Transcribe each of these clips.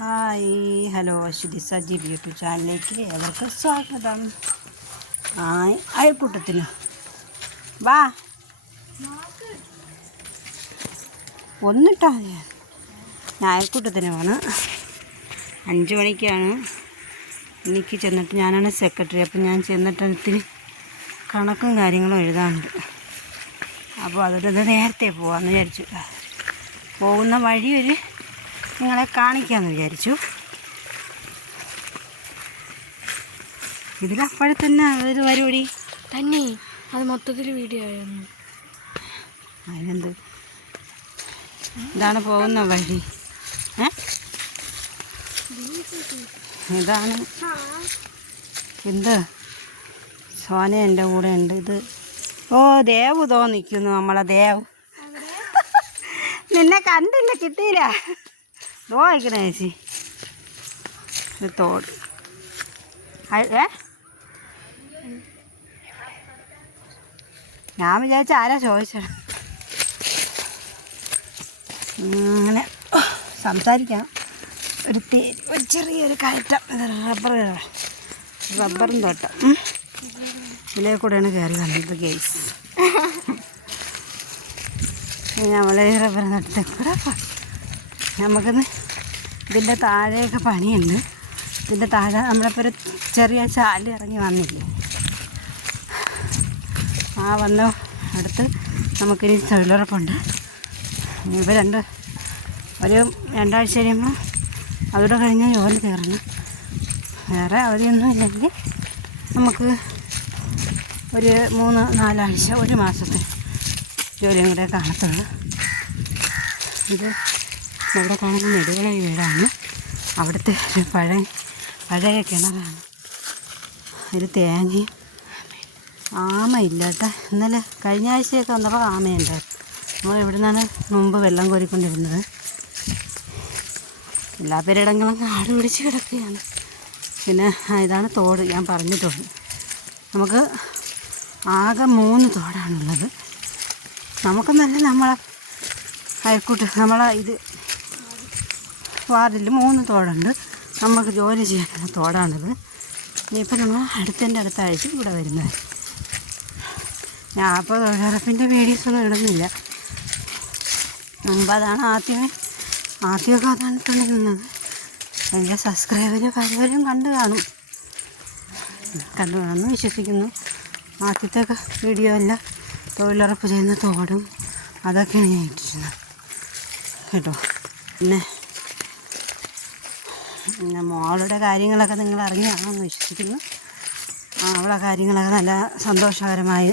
Hi hello Aswathy Sajeev YouTube ചാനലിലേക്ക് ഏവർക്കും സ്വാഗതം. അയൽക്കൂട്ടത്തിന് വാ ഒന്നിട്ടാ മതി. ഞാൻ അയൽക്കൂട്ടത്തിന് പോണ്. 5 മണിക്കാണ് എനിക്ക് ചെന്നിട്ട്, ഞാനാണ് സെക്രട്ടറി. അപ്പം ഞാൻ ചെന്നിട്ടത്തിന് കണക്കും കാര്യങ്ങളും എഴുതാനുണ്ട്. അപ്പോൾ അതിൻ്റെ നേരത്തെ പോകാമെന്ന് വിചാരിച്ചു. പോകുന്ന വഴി ഒരു നിങ്ങളെ കാണിക്കാമെന്ന് വിചാരിച്ചു. ഇതിലപ്പോഴെ തന്നെ അതൊരു പരിപാടി തന്നെ. അത് മൊത്തത്തിൽ വീഡിയോ ആയിരുന്നു. അതിനെന്ത്, ഇതാണ് പോകുന്ന വഴി. ഇതാണ് എന്ത്, സോന എൻ്റെ കൂടെ ഉണ്ട്. ഇത് ദേവ് നിൽക്കുന്നു. നമ്മളെ ദേവ് നിന്നെ കണ്ടില്ല, കിട്ടിയില്ല. വയ്ക്കണേ ചേച്ചി. ഇത് തോട്. ഞാൻ വിചാരിച്ച ആരാ ചോദിച്ചത്. അങ്ങനെ സംസാരിക്കാം. ഒരു ചെറിയൊരു കയറ്റം. റബ്ബറും തോട്ടം. ഇതിലേ കൂടെയാണ് കയറി വന്നത് ഗേസ്. നമ്മളെ റബ്ബർ തോട്ടത്തിൽ കൂടെ നമുക്കിന്ന് ഇതിൻ്റെ താഴെയൊക്കെ പണിയുണ്ട്. ഇതിൻ്റെ താഴെ നമ്മളിപ്പോൾ ഒരു ചെറിയ ചാല് ഇറങ്ങി വന്നില്ലേ, വന്ന അടുത്ത് നമുക്കിനി തൊഴിലുറപ്പുണ്ട്. ഇപ്പോൾ ഒരു 2 ആഴ്ച കഴിയുമ്പോൾ അവിടെ കഴിഞ്ഞാൽ ജോലി കയറണം. വേറെ അവധിയൊന്നും ഇല്ലെങ്കിൽ നമുക്ക് ഒരു 3-4 ആഴ്ച, 1 മാസത്തെ ജോലിയും കൂടെ കാണത്തുള്ളൂ. ഇത് ഇവിടെ കാണുന്ന നെടുകളെ വീടാണ്. അവിടുത്തെ പഴയ കിണറാണ്. ഒരു തേങ്ങയും ആമയില്ല കേട്ടോ. ഇന്നലെ കഴിഞ്ഞ ആഴ്ചയൊക്കെ വന്നപ്പോൾ ആമയുണ്ടായിരുന്നു. നമ്മൾ ഇവിടെ നിന്നാണ് മുമ്പ് വെള്ളം കോരിക്കൊണ്ടിരുന്നത്. എല്ലാ പേരിടങ്ങളും കാട് പിടിച്ച് കിടക്കുകയാണ്. പിന്നെ ഇതാണ് തോട്, ഞാൻ പറഞ്ഞിട്ടുണ്ട്. നമുക്ക് ആകെ 3 തോടാണുള്ളത്. നമുക്ക് നല്ല നമ്മളെ നമ്മളെ ഇത് വാർഡിൽ 3 തോടുണ്ട്. നമുക്ക് ജോലി ചെയ്യാനുള്ള തോടാണിത്. ഇനിയിപ്പോൾ നമ്മൾ അടുത്ത ആഴ്ച ഇവിടെ വരുന്നത്. ഞാൻ അപ്പോൾ തൊഴിലുറപ്പിൻ്റെ വീഡിയോസൊന്നും ഇടുന്നില്ല. മുമ്പ് അതാണ് ആദ്യമൊക്കെ അതാണ് ഇട്ടുകൊണ്ടിരുന്നത്. എൻ്റെ സബ്സ്ക്രൈബർ പലവരും കണ്ടു കാണുമെന്ന് വിശ്വസിക്കുന്നു. ആദ്യത്തെ വീഡിയോ എല്ലാം തൊഴിലുറപ്പ് ചെയ്യുന്ന തോടും അതൊക്കെയാണ് ഞാൻ ഇട്ടിരുന്നത് കേട്ടോ. പിന്നെ മോളുടെ കാര്യങ്ങളൊക്കെ നിങ്ങൾ അറിഞ്ഞാണെന്ന് വിശ്വസിക്കുന്നു. അവളെ കാര്യങ്ങളൊക്കെ നല്ല സന്തോഷകരമായി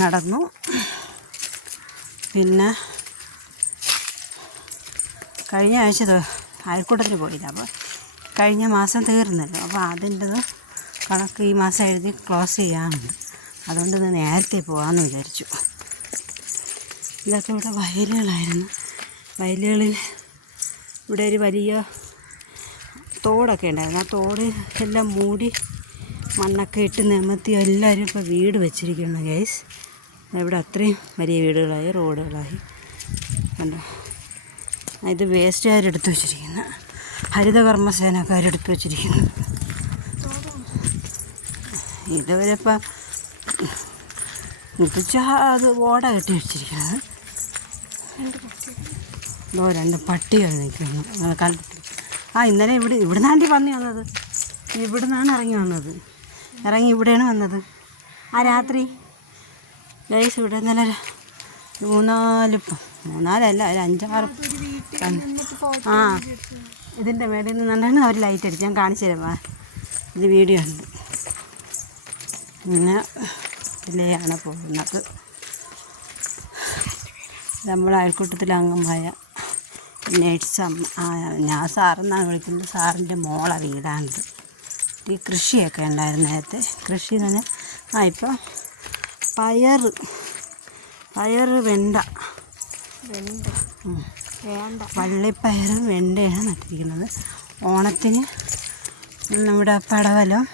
നടന്നു. പിന്നെ കഴിഞ്ഞ ആഴ്ച അയൽക്കൂട്ടത്തിന് പോയില്ല. അപ്പോൾ കഴിഞ്ഞ മാസം തീർന്നല്ലോ. അപ്പോൾ അതിൻ്റെത് കണക്ക് ഈ മാസം എഴുതി ക്ലോസ് ചെയ്യാനുണ്ട്. അതുകൊണ്ട് ഇന്ന് നേരത്തെ പോകാമെന്ന് വിചാരിച്ചു. ഇതൊക്കെ ഇവിടെ വയലുകളായിരുന്നു. വയലുകളിൽ ഇവിടെ ഒരു വലിയ തോടൊക്കെ ഉണ്ടായിരുന്നു. ആ തോട് എല്ലാം മൂടി മണ്ണൊക്കെ ഇട്ട് നിമത്തി എല്ലാവരും ഇപ്പോൾ വീട് വെച്ചിരിക്കുന്നു ഗൈസ്. ഇവിടെ അത്രയും വലിയ വീടുകളായി, റോഡുകളായി. കണ്ടോ, ഇത് വേസ്റ്റുകാരെടുത്ത് വെച്ചിരിക്കുന്നു. ഹരിതകർമ്മസേനക്കാരെടുത്ത് വെച്ചിരിക്കുന്നു. ഇതുവരെയിപ്പം അത് ഓട കെട്ടി വെച്ചിരിക്കുന്നത്. 2 പട്ടികൾ നിൽക്കുന്നു. കണ്ടിട്ട് ഇന്നലെ ഇവിടെ നിന്നാണ്ടി വന്നത്. ഇവിടെ നിന്നാണ് ഇറങ്ങി ഇവിടെയാണ് വന്നത്. രാത്രി ഗൈസ് ഇവിടെ ഇന്നലെ 3-4 ഒരു 5-6 ഇതിൻ്റെ മേളിൽ നിന്നാണ് അവർ ലൈറ്റ് അടിച്ച്. ഞാൻ കാണിച്ചു തരാം. ഇത് വീഡിയോ ഉണ്ട്. പിന്നെ ഇതിലെയാണ് പോകുന്നത്. നമ്മൾ അയൽക്കൂട്ടത്തിലെ അംഗമായ നേഴ്സ് ഞാൻ സാറെന്നാണ് വിളിക്കുന്നത്. സാറിൻ്റെ മോളെ വീടാണിത്. ഈ കൃഷിയൊക്കെ ഉണ്ടായിരുന്നു നേരത്തെ. കൃഷി എന്ന് പറഞ്ഞാൽ ഇപ്പം പയറ് വെണ്ട വള്ളിപ്പയറും വെണ്ടയാണ് നട്ടിരിക്കുന്നത്. ഓണത്തിന് നമ്മുടെ പടവലം,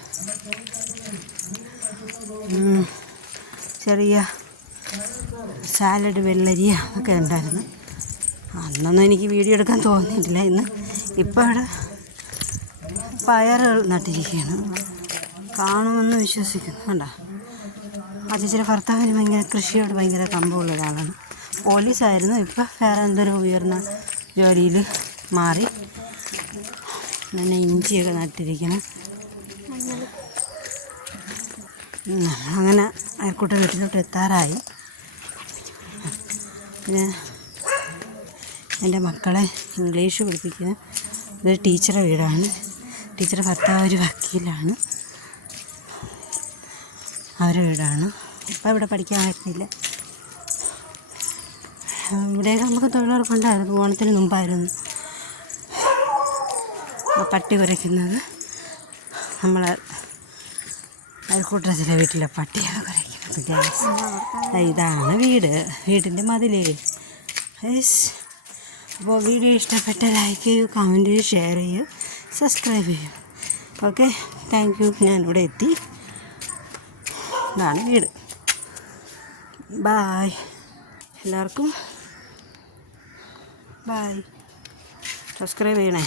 ചെറിയ സാലഡ്, വെള്ളരി അതൊക്കെ ഉണ്ടായിരുന്നു. അന്നൊന്നും എനിക്ക് വീഡിയോ എടുക്കാൻ തോന്നിയിട്ടില്ല. ഇന്ന് ഇപ്പം ഇവിടെ പയറുകൾ നട്ടിരിക്കുകയാണ്. കാണുമെന്ന് വിശ്വസിക്കുന്നു. കണ്ടോ, ആ ചേച്ചിയുടെ ഭർത്താവിന് ഭയങ്കര കൃഷിയോട് ഭയങ്കര കമ്പമുള്ള ഒരാളാണ്. പോലീസായിരുന്നു, ഇപ്പം വേറെ എന്തൊരു ഉയർന്ന ജോലിയിൽ മാറി. പിന്നെ ഇഞ്ചിയൊക്കെ നട്ടിരിക്കണം. അങ്ങനെ അയൽക്കൂട്ട വീട്ടിലോട്ട് എത്താറായി. പിന്നെ എൻ്റെ മക്കളെ ഇംഗ്ലീഷ് പഠിപ്പിക്കുന്ന ഒരു ടീച്ചറുടെ വീടാണ്. ടീച്ചറുടെ ഭർത്താവ് ഒരു വക്കീലാണ്. അവരുടെ വീടാണ്. ഇപ്പം ഇവിടെ പഠിക്കാൻ പറ്റില്ല. ഇവിടെയൊക്കെ നമുക്ക് തൊഴിലുറപ്പുണ്ടായിരുന്നു, ഓണത്തിന് മുമ്പായിരുന്നു. പട്ടി കുരയ്ക്കുന്നത് നമ്മളെ അയൽക്കൂട്ടത്തിലെ വീട്ടിലെ പട്ടിയാണ് കുരയ്ക്കുന്നത്. ഇതാണ് വീട്, വീടിൻ്റെ മതിലേ. അപ്പോൾ വീഡിയോ ഇഷ്ടപ്പെട്ട ലൈക്ക് ചെയ്യൂ, കമൻറ്റ് ചെയ്യൂ, ഷെയർ ചെയ്യൂ, സബ്സ്ക്രൈബ് ചെയ്യൂ. Okay, thank you. ഞാനിവിടെ എത്തി. ഇതാണ് വീട്. ബായ് എല്ലാവർക്കും. ബായ്. സബ്സ്ക്രൈബ് ചെയ്യണേ.